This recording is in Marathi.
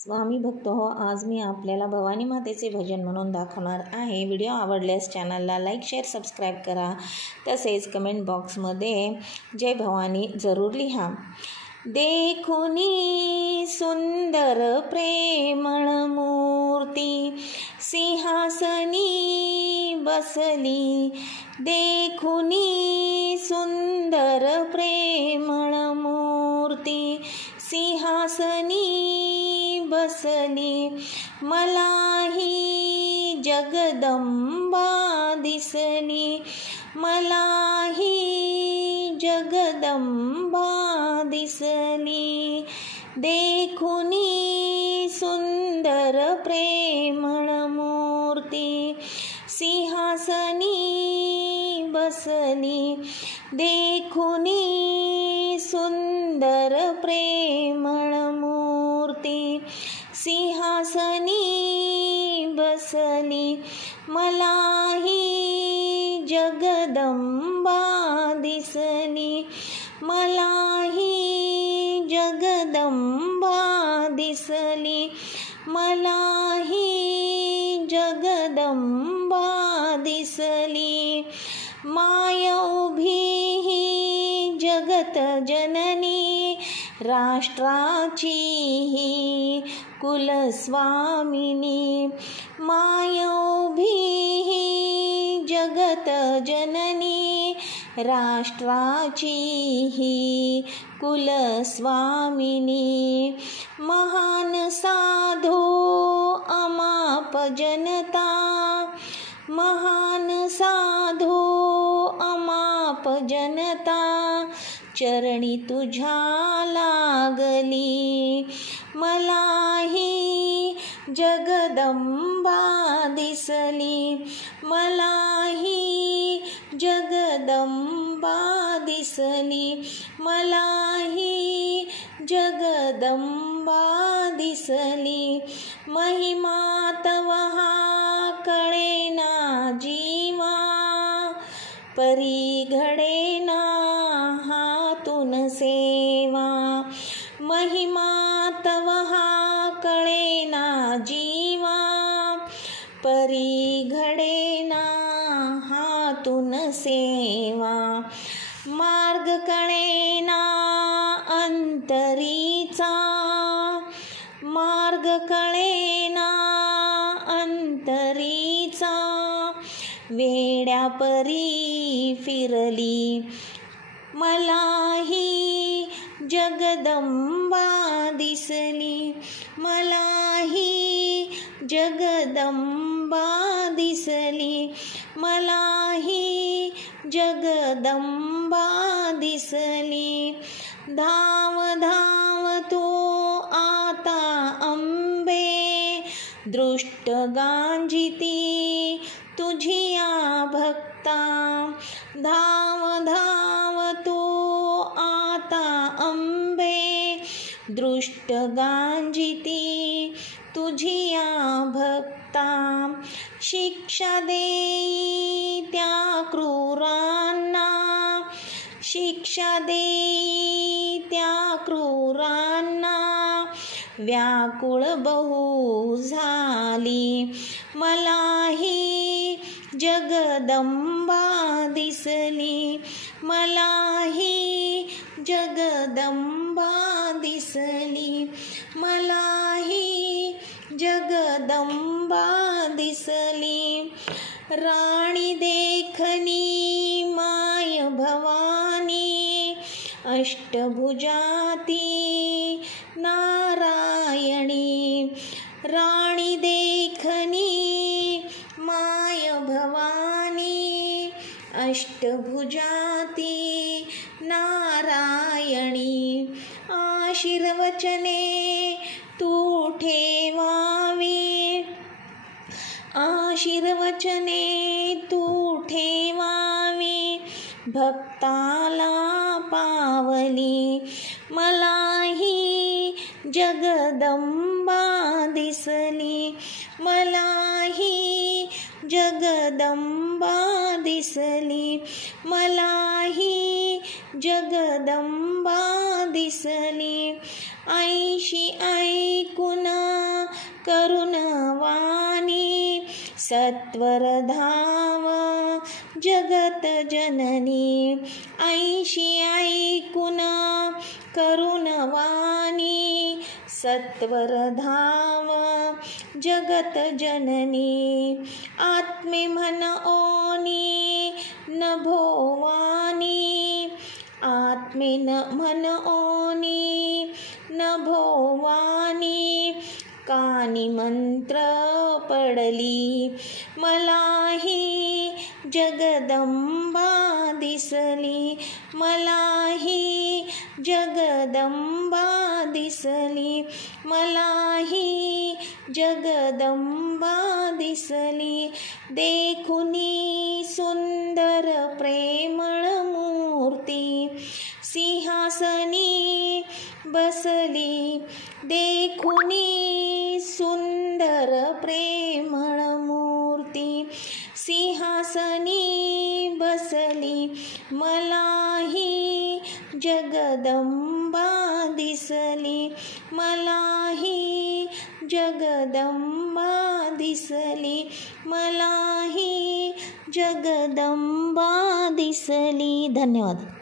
स्वामी भक्त हो, आज मी आपल्याला भवानी मातेचे भजन म्हणून दाखवणार आहे. व्हिडिओ आवडल्यास चॅनलला लाईक, शेअर, सबस्क्राईब करा. तसेच कमेंट बॉक्समध्ये जय भवानी जरूर लिहा. देखुनी सुंदर प्रेमळ मूर्ती सिंहासनी बसली. देखुनी सुंदर प्रेमळ मूर्ती सिंहासनी बसली. मलाही जगदंबा दिसली. मलाही जगदंबा दिसली. देखुनी सुंदर प्रेमळ मूर्ती सिंहासनी बसली. देखुनी सुंदर प्रेमळ मूर्ती सिंहासनी बसली. मलाही जगदंबा दिसली. मलाही जगदंबा दिसली. मलाही जगदंबा दिसली. माय उभी ही जगत जननी राष्ट्राची ही कुलस्वामिनी. माय उभी ही जगत जननी राष्ट्राची ही कुलस्वामिनी. महान साधो अमाप जनता. महान साधो अमाप जनता चरणी तुझ्या लागली. मलाही जगदंबा दिसली. मलाही जगदंबा दिसली. मलाही जगदंबा दिसली. महिमा तव हा कळेना जीवा. परी घडेना हातून सेवा. महिमा तव हा कळेना जीवा. परी घडेना हातून सेवा. मार्ग कळेना अंतरीचा. मार्ग कळेना अंतरीचा. वेड्या परी फिरली. मलाही जगदंबा दिसली. मलाही जगदंबा दिसली. मलाही जगदंबा दिसली. धाव धाव तो आता अंबे. दृष्ट गांजिती तुझिया भक्ता. धाव धाव तो आता अंबे. दृष्ट गांजिती तुझिया भक्ता. शिक्षा देई त्या क्रूरांना. शिक्षा देई त्या क्रूरांना. व्याकुळ बहु झाली. मलाही जगदंबा दिसली. मलाही जगदंबा दिसली. मलाही जगदंबा दिसली. राणी देखनी माय भवानी. अष्टभुजाती नारायणी. राणी देखनी माय भवानी. अष्टभुजाती नारायणी. आशीर्वचने तू ठेवावी. आशीर्वचने तू ठेवावी. भक्ताला पावली. मलाही जगदंबा दिसली. मलाही जगदंबा दिसली. मलाही जगदंबा दिसली. ऐशी ऐकून सत्वरधाम जगत जननी, ऐशी ऐकून करुण वाणी, सत्वरधाम जगत जननी, आत्मे मन ओनी नभोवानी, आत्मेन मन ओनी नभोवानी, कानी मंत्र पडली मलाही जगदंबा दिसली, मलाही जगदंबा दिसली, मलाही जगदंबा दिसली, देखुनी सुंदर प्रेमळ मूर्ती, सिंहासनी बसली, देखुनी सुंदर प्रेमळ मूर्ती, सिंहासनी बसली, मलाही जगदंबा दिसली, मलाही जगदंबा दिसली, मलाही जगदंबा दिसली. धन्यवाद.